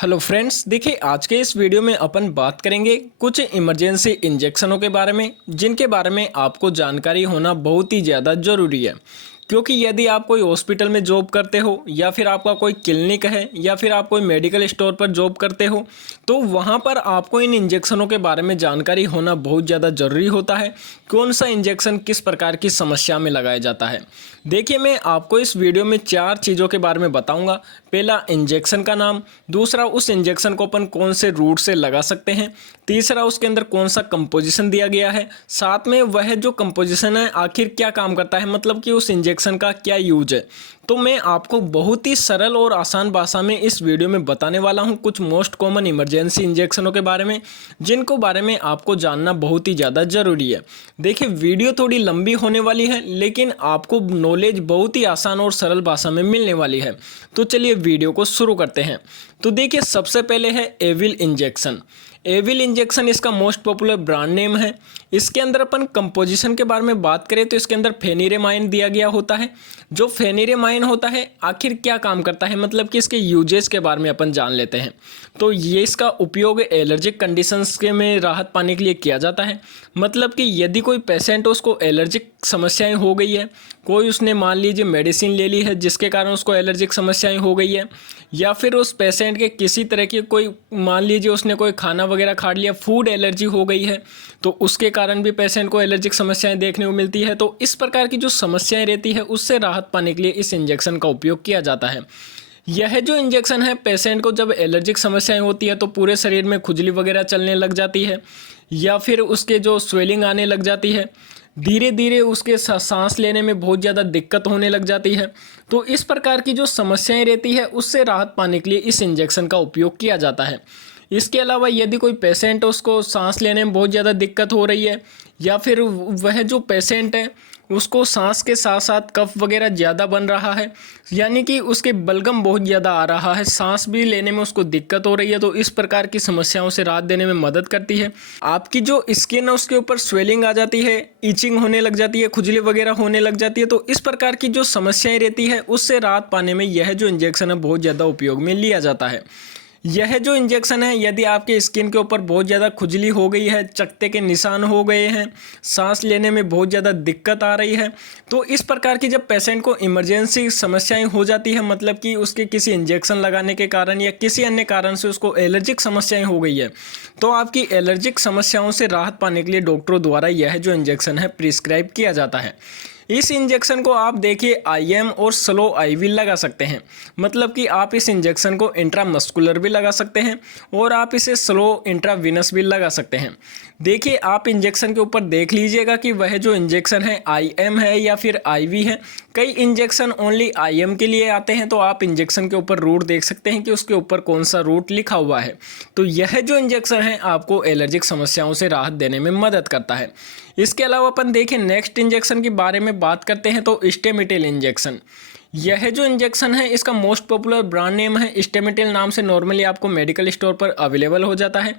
Hello friends, देखिए आज के इस वीडियो में अपन बात करेंगे कुछ इमरजेंसी इंजेक्शनों के बारे में जिनके बारे में आपको जानकारी होना बहुत ही ज़्यादा ज़रूरी है। क्योंकि यदि आप कोई हॉस्पिटल में जॉब करते हो या फिर आपका कोई क्लिनिक है या फिर आप कोई मेडिकल स्टोर पर जॉब करते हो तो वहाँ पर आपको इन इंजेक्शनों के बारे में जानकारी होना बहुत ज़्यादा ज़रूरी होता है। कौन सा इंजेक्शन किस प्रकार की समस्या में लगाया जाता है। देखिए, मैं आपको इस वीडियो में 4 चीज़ों के बारे में बताऊंगा। पहला, इंजेक्शन का नाम। दूसरा, उस इंजेक्शन को अपन कौन से रूट से लगा सकते हैं। तीसरा, उसके अंदर कौन सा कंपोजिशन दिया गया है। साथ में वह जो कंपोजिशन है आखिर क्या काम करता है, मतलब कि उस इंजेक्शन का क्या यूज है। तो मैं आपको बहुत ही सरल और आसान भाषा में इस वीडियो में बताने वाला हूं कुछ मोस्ट कॉमन इमरजेंसी इंजेक्शनों के बारे में जिनको बारे में आपको जानना बहुत ही ज़्यादा ज़रूरी है। देखिए, वीडियो थोड़ी लंबी होने वाली है लेकिन आपको नॉलेज बहुत ही आसान और सरल भाषा में मिलने वाली है। तो चलिए वीडियो को शुरू करते हैं। तो देखिए, सबसे पहले है एविल इंजेक्शन। एविल इंजेक्शन इसका मोस्ट पॉपुलर ब्रांड नेम है। इसके अंदर अपन कंपोजिशन के बारे में बात करें तो इसके अंदर फेनिरेमाइन दिया गया होता है। जो फेनिरेमाइन होता है आखिर क्या काम करता है, मतलब कि इसके यूजेस के बारे में अपन जान लेते हैं। तो ये इसका उपयोग एलर्जिक कंडीशंस के में राहत पाने के लिए किया जाता है। मतलब कि यदि कोई पेशेंट उसको एलर्जिक समस्याएं हो गई है, कोई उसने मान लीजिए मेडिसिन ले ली है जिसके कारण उसको एलर्जिक समस्याएं हो गई है, या फिर उस पेशेंट के किसी तरह की कोई मान लीजिए उसने कोई खाना वगैरह खा लिया, फूड एलर्जी हो गई है, तो उसके कारण भी पेशेंट को एलर्जिक समस्याएं देखने को मिलती है। तो इस प्रकार की जो समस्याएं रहती है उससे राहत पाने के लिए इस इंजेक्शन का उपयोग किया जाता है। यह जो इंजेक्शन है, पेशेंट को जब एलर्जिक समस्याएं होती है तो पूरे शरीर में खुजली वगैरह चलने लग जाती है या फिर उसके जो स्वेलिंग आने लग जाती है, धीरे धीरे उसके सांस लेने में बहुत ज़्यादा दिक्कत होने लग जाती है। तो इस प्रकार की जो समस्याएं रहती है उससे राहत पाने के लिए इस इंजेक्शन का उपयोग किया जाता है। इसके अलावा यदि कोई पेशेंट उसको सांस लेने में बहुत ज़्यादा दिक्कत हो रही है या फिर वह जो पेशेंट है उसको सांस के साथ साथ कफ वगैरह ज़्यादा बन रहा है, यानी कि उसके बलगम बहुत ज़्यादा आ रहा है, सांस भी लेने में उसको दिक्कत हो रही है, तो इस प्रकार की समस्याओं से राहत देने में मदद करती है। आपकी जो स्किन है उसके ऊपर स्वेलिंग आ जाती है, ईचिंग होने लग जाती है, खुजली वगैरह होने लग जाती है, तो इस प्रकार की जो समस्याएं रहती है उससे राहत पाने में यह जो इंजेक्शन है बहुत ज़्यादा उपयोग में लिया जाता है। यह जो इंजेक्शन है, यदि आपके स्किन के ऊपर बहुत ज़्यादा खुजली हो गई है, चकत्ते के निशान हो गए हैं, सांस लेने में बहुत ज़्यादा दिक्कत आ रही है, तो इस प्रकार की जब पेशेंट को इमरजेंसी समस्याएं हो जाती है, मतलब कि उसके किसी इंजेक्शन लगाने के कारण या किसी अन्य कारण से उसको एलर्जिक समस्याएं हो गई है, तो आपकी एलर्जिक समस्याओं से राहत पाने के लिए डॉक्टरों द्वारा यह जो इंजेक्शन है प्रिस्क्राइब किया जाता है। इस इंजेक्शन को आप देखिए आईएम और स्लो आईवी लगा सकते हैं, मतलब कि आप इस इंजेक्शन को इंट्रामस्कुलर भी लगा सकते हैं और आप इसे स्लो इंट्रावीनस भी लगा सकते हैं। देखिए, आप इंजेक्शन के ऊपर देख लीजिएगा कि वह जो इंजेक्शन है आईएम है या फिर आईवी है। कई इंजेक्शन ओनली आईएम के लिए आते हैं, तो आप इंजेक्शन के ऊपर रूट देख सकते हैं कि उसके ऊपर कौन सा रूट लिखा हुआ है। तो यह जो इंजेक्शन है आपको एलर्जिक समस्याओं से राहत देने में मदद करता है। इसके अलावा अपन देखें नेक्स्ट इंजेक्शन के बारे में बात करते हैं तो स्टेमिटेल इंजेक्शन। यह जो इंजेक्शन है इसका मोस्ट पॉपुलर ब्रांड नेम है स्टेमिटेल, नाम से नॉर्मली आपको मेडिकल स्टोर पर अवेलेबल हो जाता है।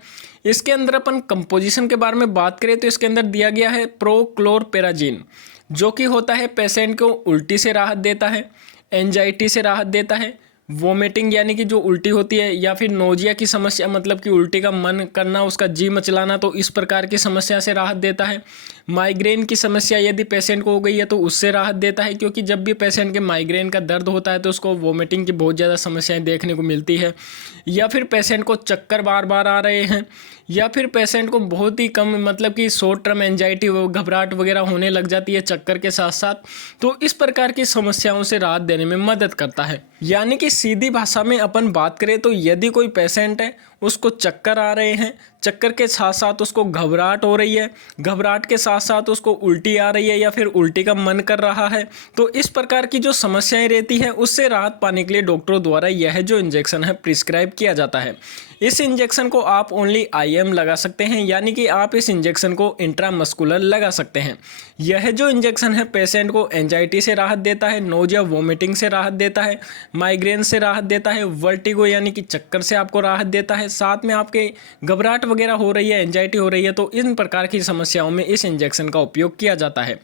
इसके अंदर अपन कंपोजिशन के बारे में बात करें तो इसके अंदर दिया गया है प्रोक्लोरपेराजिन, जो कि होता है पेशेंट को उल्टी से राहत देता है, एंजाइटी से राहत देता है, वोमिटिंग यानी कि जो उल्टी होती है, या फिर नोजिया की समस्या, मतलब कि उल्टी का मन करना, उसका जी मचलाना, तो इस प्रकार की समस्या से राहत देता है। माइग्रेन की समस्या यदि पेशेंट को हो गई है तो उससे राहत देता है, क्योंकि जब भी पेशेंट के माइग्रेन का दर्द होता है तो उसको वोमिटिंग की बहुत ज़्यादा समस्याएं देखने को मिलती है, या फिर पेशेंट को चक्कर बार बार आ रहे हैं, या फिर पेशेंट को बहुत ही कम मतलब कि शॉर्ट टर्म एंजाइटी घबराहट वगैरह होने लग जाती है चक्कर के साथ साथ, तो इस प्रकार की समस्याओं से राहत देने में मदद करता है। यानी कि सीधी भाषा में अपन बात करें तो यदि कोई पेशेंट है उसको चक्कर आ रहे हैं, चक्कर के साथ साथ उसको घबराहट हो रही है, घबराहट के साथ साथ उसको उल्टी आ रही है या फिर उल्टी का मन कर रहा है, तो इस प्रकार की जो समस्याएं रहती है उससे राहत पाने के लिए डॉक्टरों द्वारा यह जो इंजेक्शन है प्रिस्क्राइब किया जाता है। इस इंजेक्शन को आप ओनली आईएम लगा सकते हैं, यानी कि आप इस इंजेक्शन को इंट्रामस्कुलर लगा सकते हैं। यह जो इंजेक्शन है पेशेंट को एंजाइटी से राहत देता है, नोजिया वोमिटिंग से राहत देता है, माइग्रेन से राहत देता है, वर्टिगो यानी कि चक्कर से आपको राहत देता है, साथ में आपके घबराहट वगैरह हो रही है, एंजाइटी हो रही है, तो इन प्रकार की समस्याओं में इस इंजेक्शन का उपयोग किया जाता है।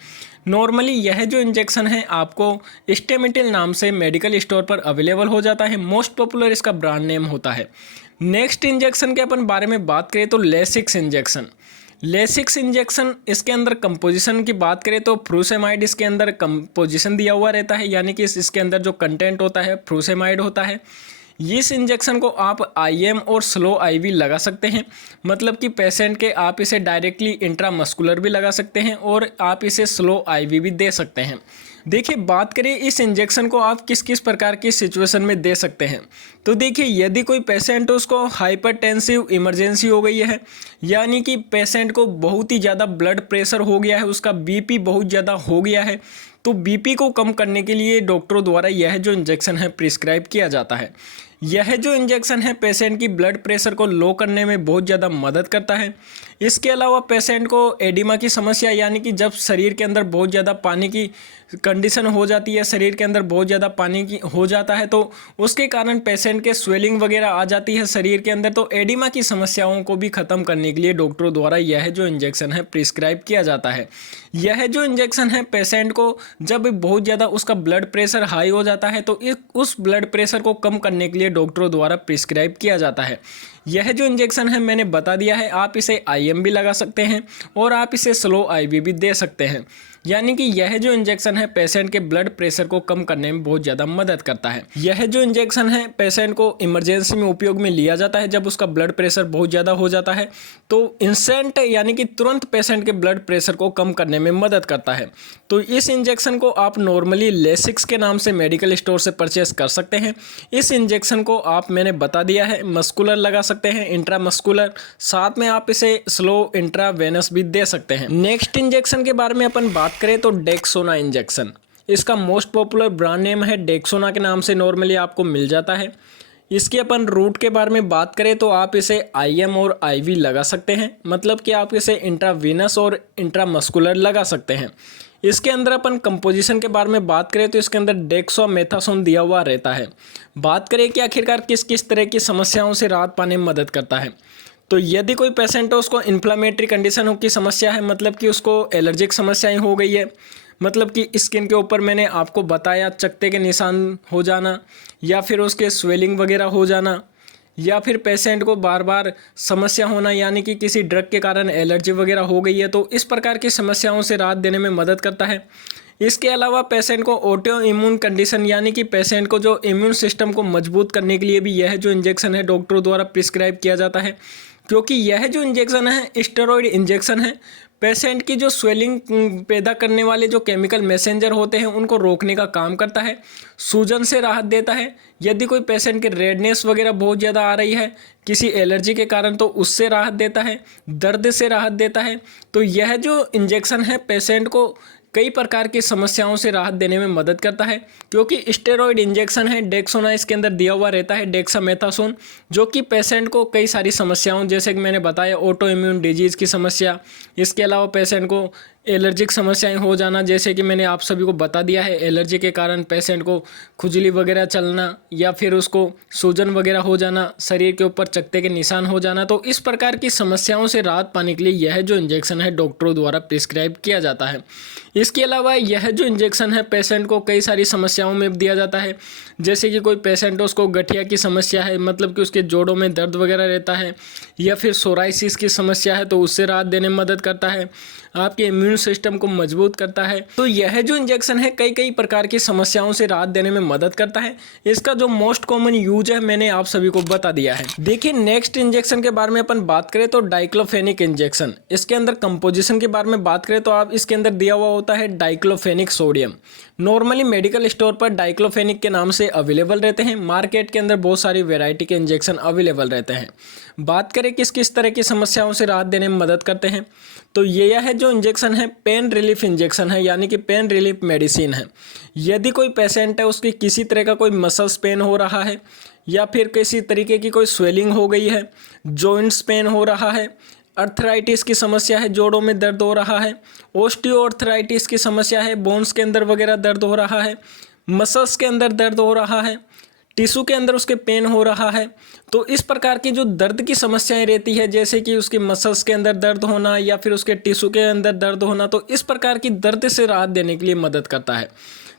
नॉर्मली यह जो इंजेक्शन है आपको स्टेमिटिल नाम से मेडिकल स्टोर पर अवेलेबल हो जाता है। मोस्ट पॉपुलर इसका ब्रांड नेम होता है। नेक्स्ट इंजेक्शन के अपन बारे में बात करें तो लेसिक्स इंजेक्शन। लेसिक्स इंजेक्शन इसके अंदर कंपोजिशन की बात करें तो फ्रूसेमाइड इसके अंदर कंपोजिशन दिया हुआ रहता है, यानी कि इसके अंदर जो कंटेंट होता है फ्रूसेमाइड होता है। इस इंजेक्शन को आप आईएम और स्लो आईवी लगा सकते हैं, मतलब कि पेशेंट के आप इसे डायरेक्टली इंट्रामस्कुलर भी लगा सकते हैं और आप इसे स्लो आईवी भी दे सकते हैं। देखिए, बात करें इस इंजेक्शन को आप किस किस प्रकार की सिचुएशन में दे सकते हैं। तो देखिए, यदि कोई पेशेंट उसको हाइपरटेंसिव इमरजेंसी हो गई है, यानी कि पेशेंट को बहुत ही ज़्यादा ब्लड प्रेशर हो गया है, उसका बीपी बहुत ज़्यादा हो गया है, तो बीपी को कम करने के लिए डॉक्टरों द्वारा यह जो इंजेक्शन है प्रिस्क्राइब किया जाता है। यह जो इंजेक्शन है पेशेंट की ब्लड प्रेशर को लो करने में बहुत ज़्यादा मदद करता है। इसके अलावा पेशेंट को एडिमा की समस्या, यानी कि जब शरीर के अंदर बहुत ज़्यादा पानी की कंडीशन हो जाती है, शरीर के अंदर बहुत ज़्यादा पानी की हो जाता है, तो उसके कारण पेशेंट के स्वेलिंग वगैरह आ जाती है शरीर के अंदर, तो एडिमा की समस्याओं को भी ख़त्म करने के लिए डॉक्टरों द्वारा यह जो इंजेक्शन है प्रिस्क्राइब किया जाता है। यह जो इंजेक्शन है पेशेंट को जब बहुत ज़्यादा उसका ब्लड प्रेशर हाई हो जाता है तो उस ब्लड प्रेशर को कम करने के लिए डॉक्टरों द्वारा प्रिस्क्राइब किया जाता है। यह जो इंजेक्शन है मैंने बता दिया है, आप इसे आईएम भी लगा सकते हैं और आप इसे स्लो आईवी भी दे सकते हैं, यानी कि यह जो इंजेक्शन है पेशेंट के ब्लड प्रेशर को कम करने में बहुत ज़्यादा मदद करता है। यह जो इंजेक्शन है पेशेंट को इमरजेंसी में उपयोग में लिया जाता है जब उसका ब्लड प्रेशर बहुत ज़्यादा हो जाता है, तो इंस्टेंट यानी कि तुरंत पेशेंट के ब्लड प्रेशर को कम करने में मदद करता है। तो इस इंजेक्शन को आप नॉर्मली लेसिक्स के नाम से मेडिकल स्टोर से परचेस कर सकते हैं। इस इंजेक्शन को आप मैंने बता दिया है मस्कुलर लगा सकते हैं, इंट्रामस्कुलर, साथ में आप इसे स्लो इंट्रावेनस भी दे सकते हैं। नेक्स्ट इंजेक्शन के बारे में अपन बात करें तो डेक्सोना इंजेक्शन। इसका मोस्ट पॉपुलर ब्रांड नेम है डेक्सोना के नाम से नॉर्मली आपको मिल जाता है। इसके अपन रूट के बारे में बात करें तो आप इसे आईएम और आईवी लगा सकते हैं, मतलब कि आप इसे इंट्रावीनस और इंट्रामस्कुलर लगा सकते हैं। इसके अंदर अपन कंपोजिशन के बारे में बात करें तो इसके अंदर डेक्सामेथासोन दिया हुआ रहता है। बात करें कि आखिरकार किस किस तरह की समस्याओं से राहत पाने में मदद करता है, तो यदि कोई पेशेंट हो उसको इन्फ्लामेटरी कंडीशन की समस्या है, मतलब कि उसको एलर्जिक समस्याएं हो गई है, मतलब कि स्किन के ऊपर मैंने आपको बताया चकत्ते के निशान हो जाना, या फिर उसके स्वेलिंग वगैरह हो जाना, या फिर पेशेंट को बार बार समस्या होना, यानी कि किसी ड्रग के कारण एलर्जी वगैरह हो गई है, तो इस प्रकार की समस्याओं से राहत देने में मदद करता है। इसके अलावा पेशेंट को ऑटो इम्यून कंडीशन, यानी कि पेशेंट को जो इम्यून सिस्टम को मजबूत करने के लिए भी यह जो इंजेक्शन है डॉक्टरों द्वारा प्रिस्क्राइब किया जाता है, क्योंकि यह जो इंजेक्शन है स्टेरॉइड इंजेक्शन है। पेशेंट की जो स्वेलिंग पैदा करने वाले जो केमिकल मैसेंजर होते हैं उनको रोकने का काम करता है, सूजन से राहत देता है। यदि कोई पेशेंट की रेडनेस वगैरह बहुत ज़्यादा आ रही है किसी एलर्जी के कारण तो उससे राहत देता है, दर्द से राहत देता है। तो यह जो इंजेक्शन है पेशेंट को कई प्रकार की समस्याओं से राहत देने में मदद करता है, क्योंकि स्टेरॉइड इंजेक्शन है डेक्सोना इसके अंदर दिया हुआ रहता है, डेक्सामेथासोन, जो कि पेशेंट को कई सारी समस्याओं जैसे कि मैंने बताया ऑटो इम्यून डिजीज़ की समस्या, इसके अलावा पेशेंट को एलर्जिक समस्याएं हो जाना, जैसे कि मैंने आप सभी को बता दिया है एलर्जी के कारण पेशेंट को खुजली वगैरह चलना या फिर उसको सूजन वगैरह हो जाना, शरीर के ऊपर चकत्ते के निशान हो जाना, तो इस प्रकार की समस्याओं से राहत पाने के लिए यह जो इंजेक्शन है डॉक्टरों द्वारा प्रिस्क्राइब किया जाता है। इसके अलावा यह जो इंजेक्शन है पेशेंट को कई सारी समस्याओं में दिया जाता है, जैसे कि कोई पेशेंट उसको गठिया की समस्या है, मतलब कि उसके जोड़ों में दर्द वगैरह रहता है, या फिर सोराइसिस की समस्या है तो उससे राहत देने में मदद करता है, आपके इम्यून सिस्टम को मजबूत करता है। तो यह जो इंजेक्शन है कई कई प्रकार की समस्याओं से राहत देने में मदद करता है। इसका जो मोस्ट कॉमन यूज है मैंने आप सभी को बता दिया है। देखिए, नेक्स्ट इंजेक्शन के बारे में अपन बात करें तो डाइक्लोफेनिक इंजेक्शन। इसके अंदर कंपोजिशन के बारे में बात करें तो आप इसके अंदर दिया हुआ होता है diclofenac sodium. Normally medical store पर डाइक्लोफेनिक के नाम से अवेलेबल रहते हैं। मार्केट के अंदर बहुत सारी वेराइटी के इंजेक्शन अवेलेबल रहते हैं। बात करें किस किस तरह की समस्याओं से राहत देने में मदद करते हैं, तो यह है जो इंजेक्शन है पेन रिलीफ इंजेक्शन है, यानी कि पेन रिलीफ मेडिसिन है। यदि कोई पेशेंट है उसकी किसी तरह का कोई मसल्स पेन हो रहा है, या फिर किसी तरीके की कोई स्वेलिंग हो गई है, जॉइंट्स पेन हो रहा है, अर्थराइटिस की समस्या है, जोड़ों में दर्द हो रहा है, ओस्टियोआर्थराइटिस की समस्या है, बोन्स के अंदर वगैरह दर्द हो रहा है, मसल्स के अंदर दर्द हो रहा है, टिश्यू के अंदर उसके पेन हो रहा है, तो इस प्रकार की जो दर्द की समस्याएं रहती है, जैसे कि उसके मसल्स के अंदर दर्द होना या फिर उसके टिश्यू के अंदर दर्द होना, तो इस प्रकार की दर्द से राहत देने के लिए मदद करता है।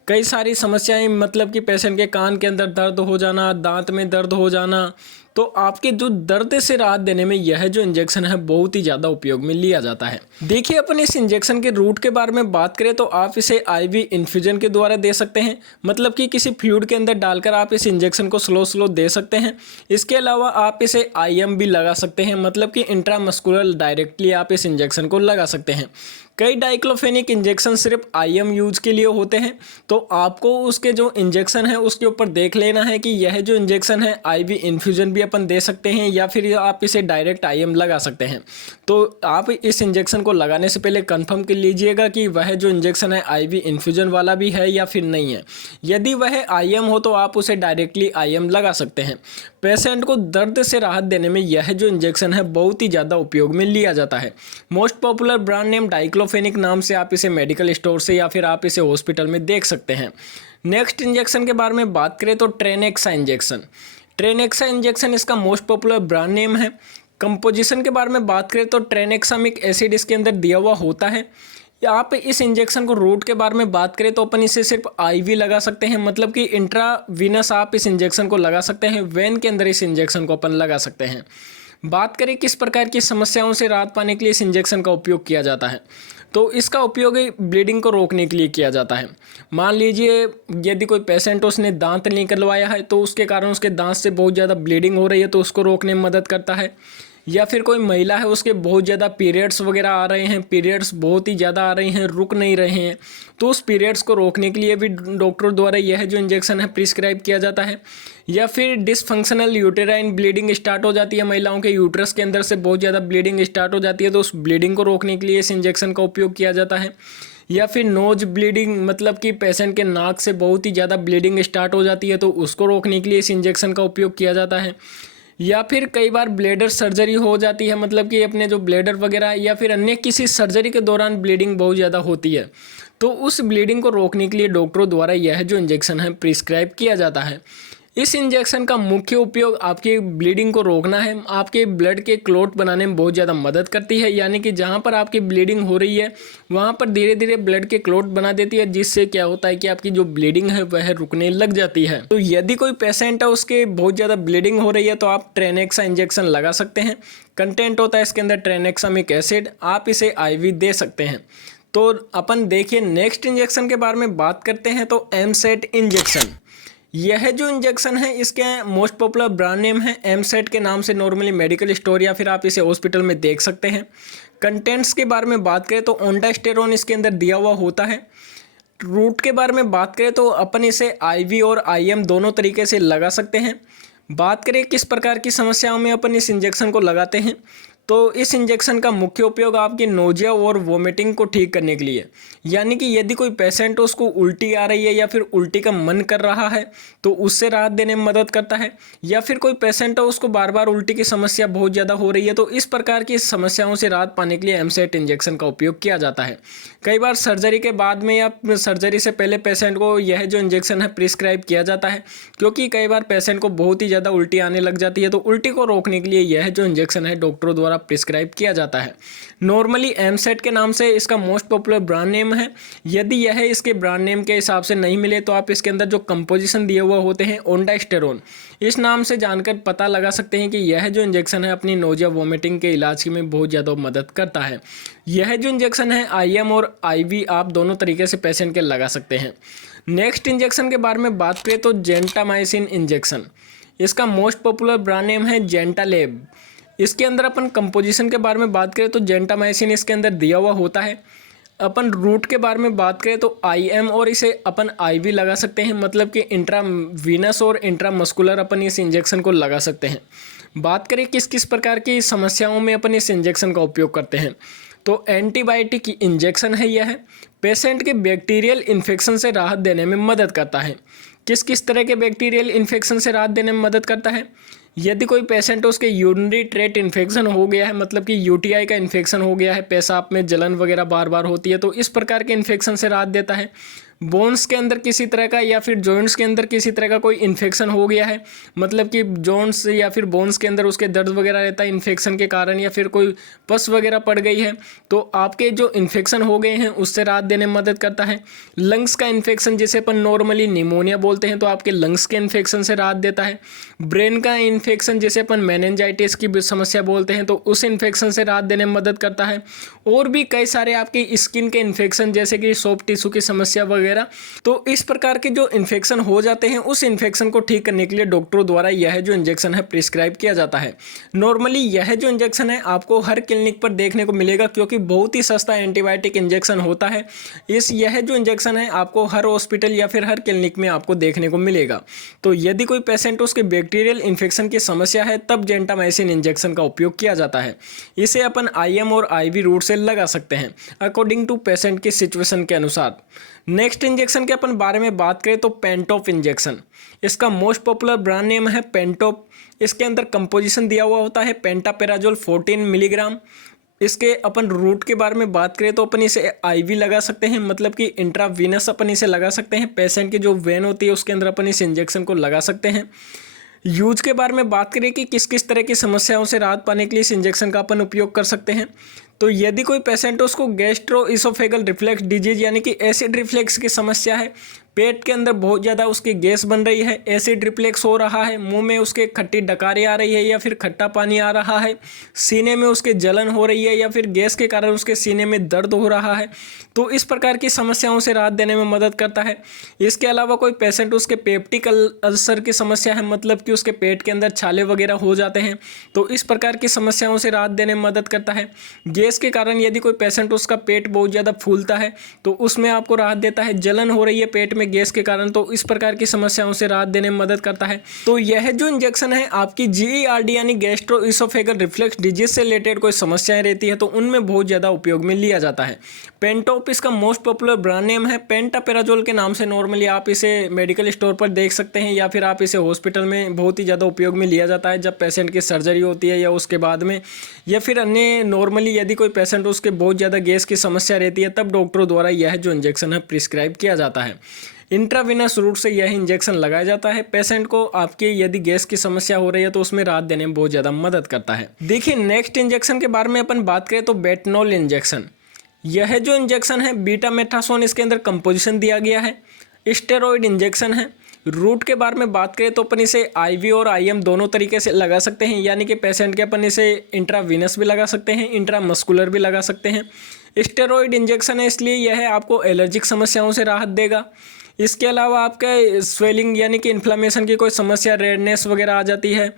कई सारी समस्याएं, मतलब कि पेशेंट के कान के अंदर दर्द हो जाना, दांत में दर्द हो जाना, तो आपके जो दर्द से राहत देने में यह जो इंजेक्शन है बहुत ही ज़्यादा उपयोग में लिया जाता है। देखिए, अपन इस इंजेक्शन के रूट के बारे में बात करें तो आप इसे आईवी इन्फ्यूजन के द्वारा दे सकते हैं, मतलब कि किसी फ्लूइड के अंदर डालकर आप इस इंजेक्शन को स्लो स्लो दे सकते हैं। इसके अलावा आप इसे आईएम भी लगा सकते हैं, मतलब कि इंट्रामस्कुलर डायरेक्टली आप इस इंजेक्शन को लगा सकते हैं। कई डाइक्लोफेनिक इंजेक्शन सिर्फ आईएम यूज के लिए होते हैं, तो आपको उसके जो इंजेक्शन है उसके ऊपर देख लेना है कि यह जो इंजेक्शन है आईवी इन्फ्यूजन भी अपन दे सकते हैं या फिर आप इसे डायरेक्ट आईएम लगा सकते हैं। तो आप इस इंजेक्शन को लगाने से पहले कंफर्म कर लीजिएगा कि वह जो इंजेक्शन है आईवी इन्फ्यूजन वाला भी है या फिर नहीं है। यदि वह आईएम हो तो आप उसे डायरेक्टली आईएम लगा सकते हैं। पेशेंट को दर्द से राहत देने में यह जो इंजेक्शन है बहुत ही ज़्यादा उपयोग में लिया जाता है। Most popular brand name diclofenac नाम से आप इसे मेडिकल स्टोर से या फिर आप इसे हॉस्पिटल में देख सकते हैं। नेक्स्ट इंजेक्शन के बारे में बात करें तो ट्रेनेक्सा इंजेक्शन। ट्रेनेक्सा इंजेक्शन इसका मोस्ट पॉपुलर ब्रांड नेम है। कंपोजिशन के बारे में बात करें तो ट्रेनेक्सामिक एसिड इसके अंदर दिया हुआ होता है। या आप इस इंजेक्शन को रूट के बारे में बात करें तो अपन इसे सिर्फ आईवी लगा सकते हैं, मतलब कि इंट्रावीनस आप इस इंजेक्शन को लगा सकते हैं, वेन के अंदर इस इंजेक्शन को अपन लगा सकते हैं। बात करें किस प्रकार की समस्याओं से राहत पाने के लिए इस इंजेक्शन का उपयोग किया जाता है, तो इसका उपयोग ब्लीडिंग को रोकने के लिए किया जाता है। मान लीजिए यदि कोई पेशेंट उसने दांत निकलवाया है तो उसके कारण उसके दांत से बहुत ज़्यादा ब्लीडिंग हो रही है, तो उसको रोकने में मदद करता है। या फिर कोई महिला है उसके बहुत ज़्यादा पीरियड्स वगैरह आ रहे हैं, पीरियड्स बहुत ही ज़्यादा आ रही हैं, रुक नहीं रहे हैं, तो उस पीरियड्स को रोकने के लिए भी डॉक्टर द्वारा यह जो इंजेक्शन है प्रिस्क्राइब किया जाता है। या फिर डिसफंक्शनल यूटेराइन ब्लीडिंग स्टार्ट हो जाती है, महिलाओं के यूट्रस के अंदर से बहुत ज़्यादा ब्लीडिंग स्टार्ट हो जाती है, तो उस ब्लीडिंग को रोकने के लिए इस इंजेक्शन का उपयोग किया जाता है। या फिर नोज ब्लीडिंग, मतलब कि पेशेंट के नाक से बहुत ही ज़्यादा ब्लीडिंग स्टार्ट हो जाती है, तो उसको रोकने के लिए इस इंजेक्शन का उपयोग किया जाता है। या फिर कई बार ब्लेडर सर्जरी हो जाती है, मतलब कि अपने जो ब्लेडर वगैरह या फिर अन्य किसी सर्जरी के दौरान ब्लीडिंग बहुत ज़्यादा होती है, तो उस ब्लीडिंग को रोकने के लिए डॉक्टरों द्वारा यह जो इंजेक्शन है प्रिस्क्राइब किया जाता है। इस इंजेक्शन का मुख्य उपयोग आपकी ब्लीडिंग को रोकना है, आपके ब्लड के क्लॉट बनाने में बहुत ज़्यादा मदद करती है, यानी कि जहाँ पर आपकी ब्लीडिंग हो रही है वहाँ पर धीरे धीरे ब्लड के क्लॉट बना देती है, जिससे क्या होता है कि आपकी जो ब्लीडिंग है वह रुकने लग जाती है। तो यदि कोई पेशेंट है उसके बहुत ज़्यादा ब्लीडिंग हो रही है तो आप ट्रेनेक्सा इंजेक्शन लगा सकते हैं। कंटेंट होता है इसके अंदर ट्रेनेक्सामिक एसिड, आप इसे आईवी दे सकते हैं। तो अपन देखिए नेक्स्ट इंजेक्शन के बारे में बात करते हैं, तो एमसेट इंजेक्शन। यह जो इंजेक्शन है इसके मोस्ट पॉपुलर ब्रांड नेम है एमसेट के नाम से नॉर्मली मेडिकल स्टोर या फिर आप इसे हॉस्पिटल में देख सकते हैं। कंटेंट्स के बारे में बात करें तो ओंडास्टेरोन इसके अंदर दिया हुआ होता है। रूट के बारे में बात करें तो अपन इसे आईवी और आईएम दोनों तरीके से लगा सकते हैं। बात करें किस प्रकार की समस्याओं में अपन इस इंजेक्शन को लगाते हैं, तो इस इंजेक्शन का मुख्य उपयोग आपकी नोजिया और वोमिटिंग को ठीक करने के लिए, यानी कि यदि कोई पेशेंट उसको उल्टी आ रही है या फिर उल्टी का मन कर रहा है तो उससे राहत देने में मदद करता है। या फिर कोई पेशेंट है उसको बार बार उल्टी की समस्या बहुत ज़्यादा हो रही है, तो इस प्रकार की समस्याओं से राहत पाने के लिए एमसेट इंजेक्शन का उपयोग किया जाता है। कई बार सर्जरी के बाद में या सर्जरी से पहले पेशेंट को यह जो इंजेक्शन है प्रिस्क्राइब किया जाता है, क्योंकि कई बार पेशेंट को बहुत ही ज़्यादा उल्टी आने लग जाती है, तो उल्टी को रोकने के लिए यह जो इंजेक्शन है डॉक्टरों द्वारा प्रिस्क्राइब किया जाता है। नॉर्मली एमसेट के नाम से इसका मोस्ट पॉपुलर ब्रांड नेम है। यदि यह इसके ब्रांड नेम के हिसाब से नहीं मिले तो आप इसके अंदर जो कंपोजिशन दिए हुए होते हैं ओंडास्टेरोन, इस नाम से जानकर पता लगा सकते हैं कि यह जो इंजेक्शन है अपनी नोजिया वोमिटिंग के इलाज में बहुत ज़्यादा मदद करता है। यह जो इंजेक्शन है आईएम और आईवी आप दोनों तरीके से पेशेंट के लगा सकते हैं। नेक्स्ट इंजेक्शन के बारे में बात करें तो जेंटामाइसिन इंजेक्शन। इसका मोस्ट पॉपुलर ब्रांड नेम है जेंटालेब। इसके अंदर अपन कंपोजिशन के बारे में बात करें तो जेंटामाइसिन इसके अंदर दिया हुआ होता है। अपन रूट के बारे में बात करें तो आईएम और इसे अपन आईवी लगा सकते हैं, मतलब कि इंट्रावीनस और इंट्रामस्कुलर अपन इस इंजेक्शन को लगा सकते हैं। बात करें किस किस प्रकार की समस्याओं में अपन इस इंजेक्शन का उपयोग करते हैं, तो एंटीबायोटिक इंजेक्शन है यह, पेशेंट के बैक्टीरियल इन्फेक्शन से राहत देने में मदद करता है। किस किस तरह के बैक्टीरियल इन्फेक्शन से राहत देने में मदद करता है, यदि कोई पेशेंट उसके यूरिनरी ट्रैक्ट इन्फेक्शन हो गया है, मतलब कि यूटीआई का इन्फेक्शन हो गया है, पेशाब में जलन वगैरह बार बार होती है, तो इस प्रकार के इन्फेक्शन से राहत देता है। बोन्स के अंदर किसी तरह का या फिर जॉइंट्स के अंदर किसी तरह का कोई इन्फेक्शन हो गया है, मतलब कि जॉइंट्स या फिर बोन्स के अंदर उसके दर्द वगैरह रहता है इन्फेक्शन के कारण, या फिर कोई पस वगैरह पड़ गई है, तो आपके जो इन्फेक्शन हो गए हैं उससे राहत देने में मदद करता है। लंग्स का इन्फेक्शन जिसे अपन नॉर्मली निमोनिया बोलते हैं, तो आपके लंग्स के इन्फेक्शन से राहत देता है। ब्रेन का इन्फेक्शन जिसे अपन मेनिंजाइटिस की समस्या बोलते हैं, तो उस इन्फेक्शन से राहत देने में मदद करता है। और भी कई सारे आपकी स्किन के इन्फेक्शन जैसे कि सॉफ्ट टिश्यू की समस्या वगैरह, तो इस प्रकार के जो इन्फेक्शन हो जाते हैं उस इन्फेक्शन को ठीक करने के लिए डॉक्टरों द्वारा यह जो इंजेक्शन है प्रिस्क्राइब किया जाता है। नॉर्मली यह जो इंजेक्शन है आपको हर क्लिनिक पर देखने को मिलेगा, क्योंकि बहुत ही सस्ता एंटीबायोटिक इंजेक्शन होता है। यह जो इंजेक्शन है आपको हर हॉस्पिटल या फिर हर क्लिनिक में आपको देखने को मिलेगा। तो यदि कोई पेशेंट उसके बैक्टीरियल इन्फेक्शन की समस्या है तब जेंटामाइसिन इंजेक्शन का उपयोग किया जाता है। इसे अपन IM और IV रूट से लगा सकते हैं अकॉर्डिंग टू पेशेंट की सिचुएशन के अनुसार। नेक्स्ट इंजेक्शन के अपन बारे में बात करें तो पेंटॉप इंजेक्शन, इसका मोस्ट पॉपुलर ब्रांड नेम है पेंटॉप। इसके अंदर कंपोजिशन दिया हुआ होता है पेंटापेराजोल 14 मिलीग्राम। इसके अपन रूट के बारे में बात करें तो अपन इसे IV लगा सकते हैं, मतलब कि इंट्रावीनस अपन इसे लगा सकते हैं। पेशेंट की जो वेन होती है उसके अंदर अपन इस इंजेक्शन को लगा सकते हैं। यूज के बारे में बात करें कि किस किस तरह की समस्याओं से राहत पाने के लिए इस इंजेक्शन का अपन उपयोग कर सकते हैं, तो यदि कोई पेशेंट उसको गैस्ट्रो इसोफेगल रिफ्लेक्स डिजीज यानी कि एसिड रिफ्लेक्स की समस्या है, पेट के अंदर बहुत ज़्यादा उसकी गैस बन रही है, एसिड रिफ्लेक्स हो रहा है, मुंह में उसके खट्टी डकारी आ रही है या फिर खट्टा पानी आ रहा है, सीने में उसके जलन हो रही है या फिर गैस के कारण उसके सीने में दर्द हो रहा है, तो इस प्रकार की समस्याओं से राहत देने में मदद करता है। इसके अलावा कोई पेशेंट उसके पेप्टिक अल्सर की समस्या है, मतलब कि उसके पेट के अंदर छाले वगैरह हो जाते हैं, तो इस प्रकार की समस्याओं से राहत देने में मदद करता है। गैस के कारण यदि कोई पेशेंट उसका पेट बहुत ज़्यादा फूलता है तो उसमें आपको राहत देता है। जलन हो रही है पेट में गैस के कारण, तो इस प्रकार की समस्याओं से राहत देने में मदद करता है। तो यह जो इंजेक्शन है आपकी GERD यानी गैस्ट्रो इसोफेगल रिफ्लेक्स डिजीज से रिलेटेड कोई समस्याएं रहती है तो उनमें बहुत ज़्यादा उपयोग में लिया जाता है। पेंटॉप इसका मोस्ट पॉपुलर ब्रांड नेम है, पेंटापेराजोल के नाम से नॉर्मली आप इसे मेडिकल स्टोर पर देख सकते हैं, या फिर आप इसे हॉस्पिटल में बहुत ही ज़्यादा उपयोग में लिया जाता है जब पेशेंट की सर्जरी होती है या उसके बाद में, या फिर अन्य नॉर्मली यदि कोई पेशेंट उसके बहुत ज़्यादा गैस की समस्या रहती है तब डॉक्टरों द्वारा यह जो इंजेक्शन है प्रिस्क्राइब किया जाता है। इंट्राविनस रूट से यह इंजेक्शन लगाया जाता है। पेशेंट को आपके यदि गैस की समस्या हो रही है तो उसमें राहत देने में बहुत ज़्यादा मदद करता है। देखिए नेक्स्ट इंजेक्शन के बारे में अपन बात करें तो बेटनॉल इंजेक्शन, यह जो इंजेक्शन है बीटामेथासोन इसके अंदर कंपोजिशन दिया गया है, स्टेरॉइड इंजेक्शन है। रूट के बारे में बात करें तो अपन इसे IV और IM दोनों तरीके से लगा सकते हैं, यानी कि पेशेंट के अपन इसे इंट्रावीनस भी लगा सकते हैं, इंट्रामस्कुलर भी लगा सकते हैं। स्टेरॉइड इंजेक्शन है इसलिए यह आपको एलर्जिक समस्याओं से राहत देगा। इसके अलावा आपका स्वेलिंग यानी कि इन्फ्लामेशन की कोई समस्या, रेडनेस वगैरह आ जाती है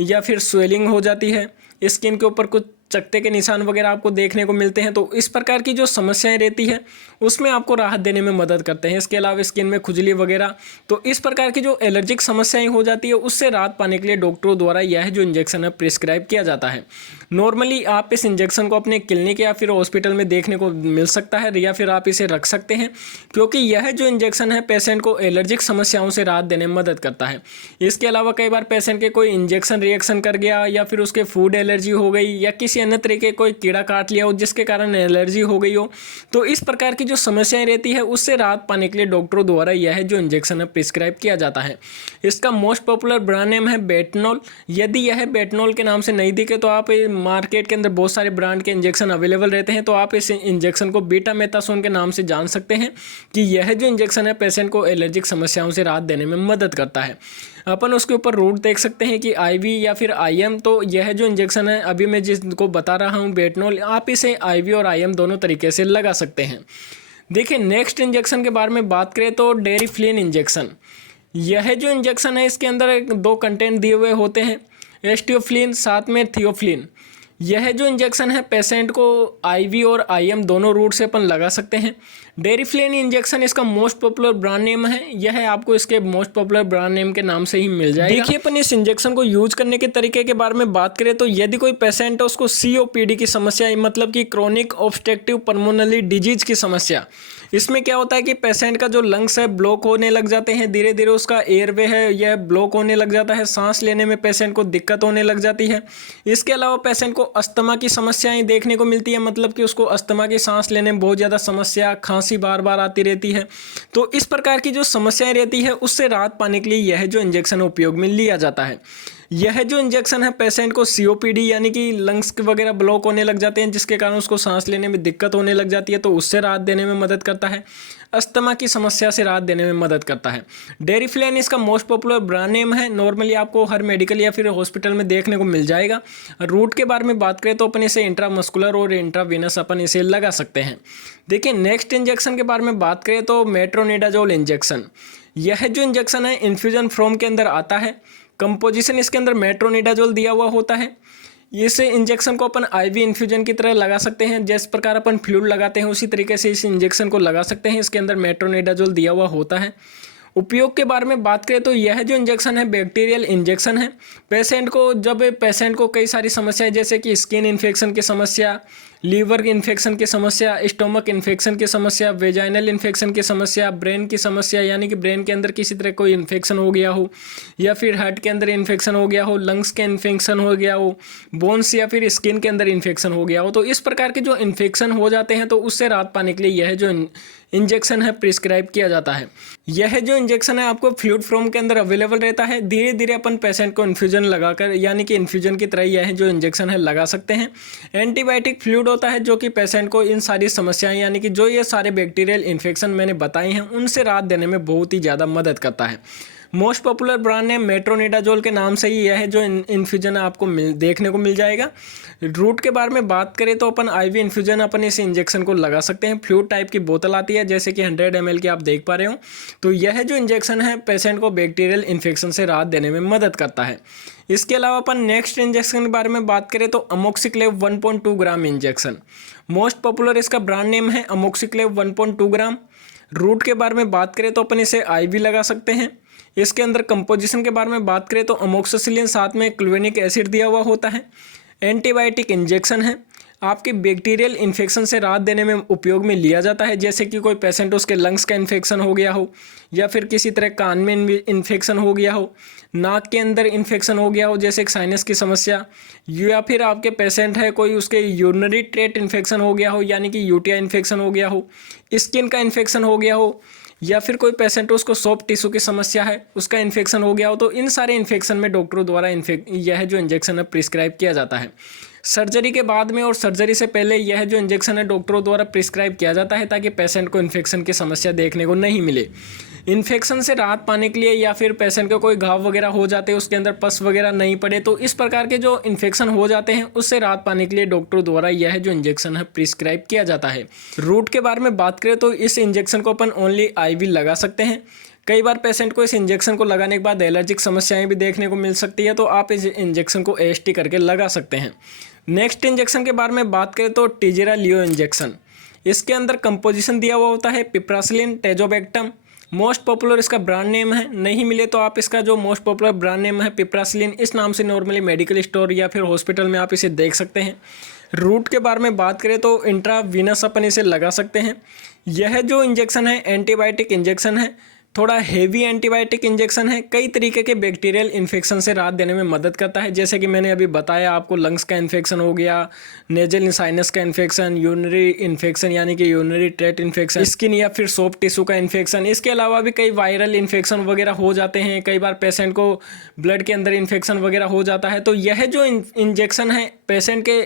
या फिर स्वेलिंग हो जाती है, स्किन के ऊपर कुछ चकत्ते के निशान वगैरह आपको देखने को मिलते हैं, तो इस प्रकार की जो समस्याएं रहती है उसमें आपको राहत देने में मदद करते हैं। इसके अलावा स्किन में खुजली वगैरह, तो इस प्रकार की जो एलर्जिक समस्याएं हो जाती है उससे राहत पाने के लिए डॉक्टरों द्वारा यह जो इंजेक्शन है प्रिस्क्राइब किया जाता है। नॉर्मली आप इस इंजेक्शन को अपने क्लिनिक या फिर हॉस्पिटल में देखने को मिल सकता है, या फिर आप इसे रख सकते हैं, क्योंकि यह जो इंजेक्शन है पेशेंट को एलर्जिक समस्याओं से राहत देने में मदद करता है। इसके अलावा कई बार पेशेंट के कोई इंजेक्शन रिएक्शन कर गया या फिर उसके फूड एलर्जी हो गई या किसी अन्य तरीके कोई कीड़ा काट लिया हो जिसके कारण एलर्जी हो गई हो, तो इस प्रकार की जो समस्याएं रहती है उससे राहत पाने के लिए डॉक्टरों द्वारा यह जो इंजेक्शन है प्रिस्क्राइब किया जाता है। इसका मोस्ट पॉपुलर ब्रांड नेम है बेटनॉल। यदि यह बेटनॉल के नाम से नहीं दिखे तो आप मार्केट के अंदर बहुत सारे ब्रांड के इंजेक्शन अवेलेबल रहते हैं, तो आप इस इंजेक्शन को बीटामेथासोन के नाम से जान सकते हैं कि यह जो इंजेक्शन है पेशेंट को एलर्जिक समस्याओं से राहत देने में मदद करता है। अपन उसके ऊपर रूट देख सकते हैं कि IV या फिर IM, तो यह जो इंजेक्शन है अभी मैं जिसको बता रहा हूँ बेटनॉल, आप इसे IV और IM दोनों तरीके से लगा सकते हैं। देखिए नेक्स्ट इंजेक्शन के बारे में बात करें तो डेरिफ्लिन इंजेक्शन, यह जो इंजेक्शन है इसके अंदर 2 कंटेंट दिए हुए होते हैं, एस्टियोफ्लिन साथ में थियोफ्लिन। यह जो इंजेक्शन है पेशेंट को IV और IM दोनों रूट से अपन लगा सकते हैं। डेरिफ्लिन इंजेक्शन इसका मोस्ट पॉपुलर ब्रांड नेम है, यह आपको इसके मोस्ट पॉपुलर ब्रांड नेम के नाम से ही मिल जाएगा। देखिए अपन इस इंजेक्शन को यूज करने के तरीके के बारे में बात करें तो यदि कोई पेशेंट है उसको COPD की समस्या, मतलब कि क्रोनिक ऑब्स्ट्रक्टिव पल्मोनरी डिजीज की समस्या, इसमें क्या होता है कि पेशेंट का जो लंग्स है ब्लॉक होने लग जाते हैं, धीरे धीरे उसका एयरवे है यह ब्लॉक होने लग जाता है, सांस लेने में पेशेंट को दिक्कत होने लग जाती है। इसके अलावा पेशेंट को अस्थमा की समस्याएं देखने को मिलती है, मतलब कि उसको अस्थमा की सांस लेने में बहुत ज़्यादा समस्या, खांसी खांसी बार बार आती रहती है, तो इस प्रकार की जो समस्याएं रहती है उससे राहत पाने के लिए यह जो इंजेक्शन उपयोग में लिया जाता है। यह जो इंजेक्शन है पेशेंट को सीओपीडी यानी कि लंग्स वगैरह ब्लॉक होने लग जाते हैं, जिसके कारण उसको सांस लेने में दिक्कत होने लग जाती है, तो उससे राहत देने में मदद करता है। अस्थमा की समस्या से राहत देने में मदद करता है। डेरिफ्लेन इसका मोस्ट पॉपुलर ब्रांड नेम है। नॉर्मली आपको हर मेडिकल या फिर हॉस्पिटल में देखने को मिल जाएगा। रूट के बारे में बात करें तो अपन इसे इंट्रामस्कुलर और इंट्रावेनस अपन इसे लगा सकते हैं। देखिए नेक्स्ट इंजेक्शन के बारे में बात करें तो मेट्रोनिडाजोल इंजेक्शन। यह जो इंजेक्शन है इन्फ्यूजन फॉर्म के अंदर आता है। कंपोजिशन इसके अंदर मेट्रोनिडाजोल दिया हुआ होता है। इस इंजेक्शन को अपन आईवी इन्फ्यूजन की तरह लगा सकते हैं। जिस प्रकार अपन फ्लूइड लगाते हैं उसी तरीके से इस इंजेक्शन को लगा सकते हैं। इसके अंदर मेट्रोनिडाजोल दिया हुआ होता है। उपयोग के बारे में बात करें तो यह जो इंजेक्शन है बैक्टीरियल इंजेक्शन है। जब पेशेंट को कई सारी समस्याएं जैसे कि स्किन इन्फेक्शन की समस्या, लीवर इन्फेक्शन की समस्या, स्टोमक इन्फेक्शन की समस्या, वेजाइनल इन्फेक्शन की समस्या, ब्रेन की समस्या यानी कि ब्रेन के अंदर किसी तरह कोई इन्फेक्शन हो गया हो, या फिर हार्ट के अंदर इन्फेक्शन हो गया हो, लंग्स के इन्फेक्शन हो गया हो, बोन्स या फिर स्किन के अंदर इन्फेक्शन हो गया हो, तो इस प्रकार के जो इन्फेक्शन हो जाते हैं तो उससे राहत पाने के लिए यह जो इंजेक्शन है प्रिस्क्राइब किया जाता है। यह जो इंजेक्शन है आपको फ्लूइड फॉर्म के अंदर अवेलेबल रहता है। धीरे धीरे अपन पेशेंट को इन्फ्यूजन लगाकर यानी कि इन्फ्यूजन की तरह यह जो इंजेक्शन है लगा सकते हैं। एंटीबायोटिक फ्लूइड होता है जो कि पेशेंट को इन सारी समस्याएं यानी कि जो ये सारे बैक्टीरियल इन्फेक्शन मैंने बताए हैं उनसे राहत देने में बहुत ही ज़्यादा मदद करता है। Most popular brand name metronidazole के नाम से ही यह है जो इन्फ्यूजन आपको देखने को मिल जाएगा। रूट के बारे में बात करें तो अपन आईवी इन्फ्यूजन अपन इस इंजेक्शन को लगा सकते हैं। फ्लूइड टाइप की बोतल आती है जैसे कि 100 ml की आप देख पा रहे हो। तो यह जो इंजेक्शन है पेशेंट को बैक्टीरियल इन्फेक्शन से राहत देने में मदद करता है। इसके अलावा अपन नेक्स्ट इंजेक्शन के बारे में बात करें तो अमोक्सिक्लेव 1.2 ग्राम इंजेक्शन। मोस्ट पॉपुलर इसका ब्रांड नेम है अमोक्सिक्लेव 1.2 ग्राम। रूट के बारे में बात करें तो अपन इसे आईवी लगा सकते हैं। इसके अंदर कंपोजिशन के बारे में बात करें तो अमोक्सिसिलिन साथ में क्लोवेनिक एसिड दिया हुआ होता है। एंटीबायोटिक इंजेक्शन है। आपके बैक्टीरियल इन्फेक्शन से राहत देने में उपयोग में लिया जाता है, जैसे कि कोई पेशेंट उसके लंग्स का इन्फेक्शन हो गया हो, या फिर किसी तरह कान में इन्फेक्शन हो गया हो, नाक के अंदर इन्फेक्शन हो गया हो जैसे एक साइनस की समस्या, या फिर आपके पेशेंट है कोई उसके यूरिनरी ट्रैक्ट इन्फेक्शन हो गया हो यानी कि यूटीआई इन्फेक्शन हो गया हो, स्किन का इन्फेक्शन हो गया हो, या फिर कोई पेशेंट उसको सॉफ्ट टिश्यू की समस्या है उसका इन्फेक्शन हो गया हो, तो इन सारे इन्फेक्शन में डॉक्टरों द्वारा यह जो इंजेक्शन है प्रिस्क्राइब किया जाता है। सर्जरी के बाद में और सर्जरी से पहले यह जो इंजेक्शन है डॉक्टरों द्वारा प्रिस्क्राइब किया जाता है ताकि पेशेंट को इन्फेक्शन की समस्या देखने को नहीं मिले। इन्फेक्शन से राहत पाने के लिए या फिर पेशेंट के कोई घाव वगैरह हो जाते हैं उसके अंदर पस वगैरह नहीं पड़े, तो इस प्रकार के जो इन्फेक्शन हो जाते हैं उससे राहत पाने के लिए डॉक्टर द्वारा यह जो इंजेक्शन है प्रिस्क्राइब किया जाता है। रूट के बारे में बात करें तो इस इंजेक्शन को अपन ओनली आईवी लगा सकते हैं। कई बार पेशेंट को इस इंजेक्शन को लगाने के बाद एलर्जिक समस्याएं भी देखने को मिल सकती है, तो आप इस इंजेक्शन को एएसटी करके लगा सकते हैं। नेक्स्ट इंजेक्शन के बारे में बात करें तो टिजेरा लियो इंजेक्शन। इसके अंदर कंपोजिशन दिया हुआ होता है पिप्रासिलिन टेजोबैक्टम। मोस्ट पॉपुलर इसका ब्रांड नेम है। नहीं मिले तो आप इसका जो मोस्ट पॉपुलर ब्रांड नेम है पिप्रासिलिन, इस नाम से नॉर्मली मेडिकल स्टोर या फिर हॉस्पिटल में आप इसे देख सकते हैं। रूट के बारे में बात करें तो इंट्रावीनस अपन इसे लगा सकते हैं। यह जो इंजेक्शन है एंटीबायोटिक इंजेक्शन है, थोड़ा हेवी एंटीबायोटिक इंजेक्शन है। कई तरीके के बैक्टीरियल इन्फेक्शन से राहत देने में मदद करता है, जैसे कि मैंने अभी बताया आपको लंग्स का इन्फेक्शन हो गया, नेजल साइनस का इन्फेक्शन, यूरिनरी इन्फेक्शन यानी कि यूरिनरी ट्रैक्ट इन्फेक्शन, स्किन या फिर सॉफ्ट टिश्यू का इन्फेक्शन। इसके अलावा भी कई वायरल इन्फेक्शन वगैरह हो जाते हैं। कई बार पेशेंट को ब्लड के अंदर इन्फेक्शन वगैरह हो जाता है, तो यह जो इंजेक्शन है पेशेंट के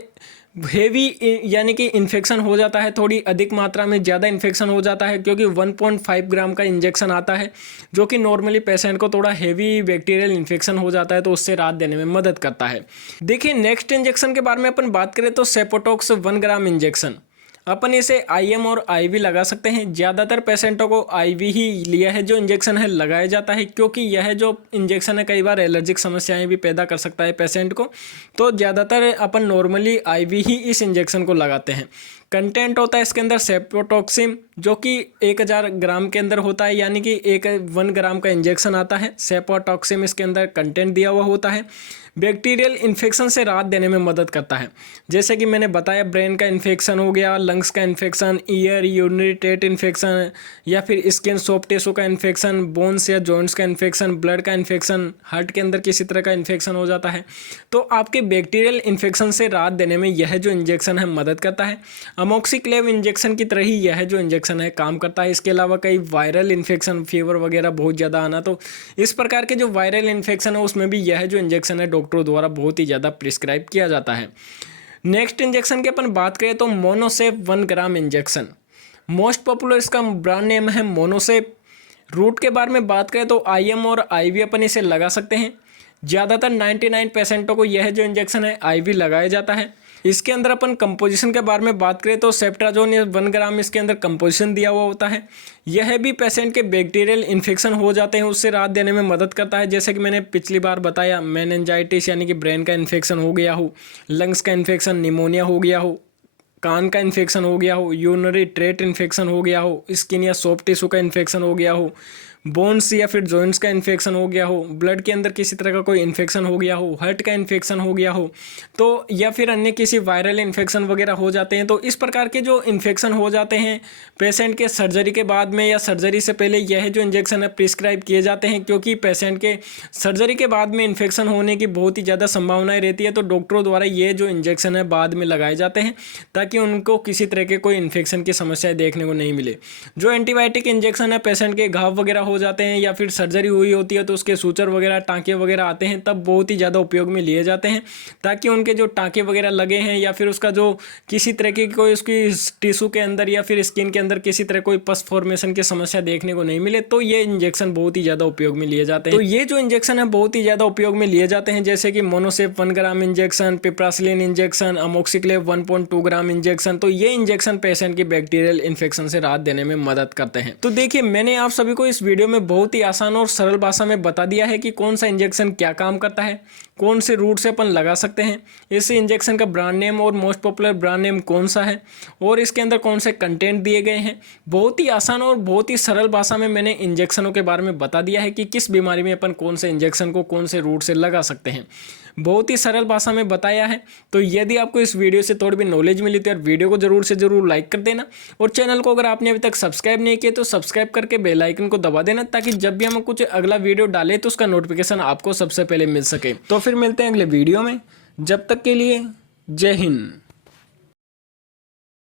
हेवी यानी कि इन्फेक्शन हो जाता है, थोड़ी अधिक मात्रा में ज़्यादा इन्फेक्शन हो जाता है, क्योंकि 1.5 ग्राम का इंजेक्शन आता है जो कि नॉर्मली पेशेंट को थोड़ा हेवी बैक्टीरियल इन्फेक्शन हो जाता है, तो उससे राहत देने में मदद करता है। देखिए नेक्स्ट इंजेक्शन के बारे में अपन बात करें तो सेपोटॉक्स 1 ग्राम इंजेक्शन। अपन इसे आईएम और आईवी लगा सकते हैं। ज़्यादातर पेशेंटों को आईवी ही लिया है जो इंजेक्शन है लगाया जाता है, क्योंकि यह जो इंजेक्शन है कई बार एलर्जिक समस्याएं भी पैदा कर सकता है पेशेंट को, तो ज़्यादातर अपन नॉर्मली आईवी ही इस इंजेक्शन को लगाते हैं। कंटेंट होता है इसके अंदर सेपोटॉक्सिम जो कि 1000 ग्राम के अंदर होता है, यानी कि 1 ग्राम का इंजेक्शन आता है। सेपोटॉक्सिम इसके अंदर कंटेंट दिया हुआ होता है। बैक्टीरियल इन्फेक्शन से राहत देने में मदद करता है, जैसे कि मैंने बताया ब्रेन का इन्फेक्शन हो गया, लंग्स का infection, year urinary tract infection, या फिर स्किन सॉफ्ट टिश्यू का इन्फेक्शन, बोन्स या जॉइंट्स का इन्फेक्शन, ब्लड का इन्फेक्शन, हार्ट के अंदर किसी तरह का इन्फेक्शन हो जाता है, तो आपके बैक्टीरियल इन्फेक्शन से राहत देने में यह जो इंजेक्शन है मदद करता है। अमोक्सिक्लेव इंजेक्शन की तरह ही यह जो इंजेक्शन है काम करता है। इसके अलावा कई वायरल इन्फेक्शन, फीवर वगैरह बहुत ज़्यादा आना, तो इस प्रकार के जो वायरल इन्फेक्शन है उसमें भी यह जो इंजेक्शन है डॉक्टरों द्वारा बहुत ही ज़्यादा प्रिस्क्राइब किया जाता है। नेक्स्ट इंजेक्शन की अपन बात करें तो Monocef 1 gram injection. Most popular इसका ब्रांड नेम है मोनोसेप। रूट के बारे में बात करें तो IM और IV अपन इसे लगा सकते हैं। ज़्यादातर 99% को यह जो इंजेक्शन है IV लगाया जाता है। इसके अंदर अपन कंपोजिशन के बारे में बात करें तो सेप्ट्राजोन 1 ग्राम इसके अंदर कंपोजिशन दिया हुआ होता है। यह भी पेशेंट के बैक्टीरियल इन्फेक्शन हो जाते हैं उससे राहत देने में मदद करता है। जैसे कि मैंने पिछली बार बताया, मेनिंजाइटिस यानी कि ब्रेन का इन्फेक्शन हो गया हो, लंग्स का इन्फेक्शन, निमोनिया हो गया हो, कान का इन्फेक्शन हो गया हो, यूरिनरी ट्रैक्ट इन्फेक्शन हो गया हो, स्किन या सॉफ्ट टिश्यू का इन्फेक्शन हो गया हो, बोन्स या फिर जॉइंट्स का इन्फेक्शन हो गया हो, ब्लड के अंदर किसी तरह का कोई इन्फेक्शन हो गया हो, हार्ट का इन्फेक्शन हो गया हो, तो या फिर अन्य किसी वायरल इन्फेक्शन वगैरह हो जाते हैं। तो इस प्रकार के जो इन्फेक्शन हो जाते हैं पेशेंट के सर्जरी के बाद में या सर्जरी से पहले यह जो इंजेक्शन है प्रिस्क्राइब किए जाते हैं, क्योंकि पेशेंट के सर्जरी के बाद में इन्फेक्शन होने की बहुत ही ज़्यादा संभावनाएं रहती है। तो डॉक्टरों द्वारा ये जो इंजेक्शन है बाद में लगाए जाते हैं ताकि उनको किसी तरह के कोई इन्फेक्शन की समस्याएं देखने को नहीं मिले। जो एंटीबायोटिक इंजेक्शन है पेशेंट के घाव वगैरह हो जाते हैं या फिर सर्जरी हुई होती है तो उसके सूचर वगैरह, टाँके वगैरह आते हैं, तब बहुत ही ज़्यादा उपयोग में लिए जाते हैं ताकि उनके जो टाँके वगैरह लगे हैं या फिर उसका जो किसी तरह की कोई उसकी टिश्यू के अंदर या फिर स्किन के अंदर किसी तरह कोई पस फॉर्मेशन की समस्या देखने को नहीं मिले, तो ये इंजेक्शन बहुत ही ज़्यादा उपयोग में लिए जाते हैं। तो ये जो इंजेक्शन है बहुत ही ज़्यादा उपयोग में लिए जाते हैं, जैसे कि Monocef 1 gram injection, piperacillin injection, Amoxiclav 1.2 gram injection. तो ये इंजेक्शन पेशेंट की बैक्टीरियल इन्फेक्शन से राहत देने में मदद करते हैं। तो देखिए, मैंने आप सभी को इस वीडियो में बहुत ही आसान और सरल भाषा में बता दिया है कि कौन सा इंजेक्शन क्या काम करता है, कौन से रूट से अपन लगा सकते हैं, इस इंजेक्शन का ब्रांड नेम और मोस्ट पॉपुलर ब्रांड नेम कौन सा है, और इसके अंदर कौन से कंटेंट दिए गए हैं। बहुत ही आसान और बहुत ही सरल भाषा में मैंने इंजेक्शनों के बारे में बता दिया है कि किस बीमारी में अपन कौन से इंजेक्शन को कौन से रूट से लगा सकते हैं। बहुत ही सरल भाषा में बताया है। तो यदि आपको इस वीडियो से थोड़ी भी नॉलेज मिली तो यार वीडियो को जरूर से जरूर लाइक कर देना, और चैनल को अगर आपने अभी तक सब्सक्राइब नहीं किया तो सब्सक्राइब करके बेल आइकन को दबा देना, ताकि जब भी हम कुछ अगला वीडियो डालें तो उसका नोटिफिकेशन आपको सबसे पहले मिल सके। तो फिर मिलते हैं अगले वीडियो में, जब तक के लिए जय हिंद।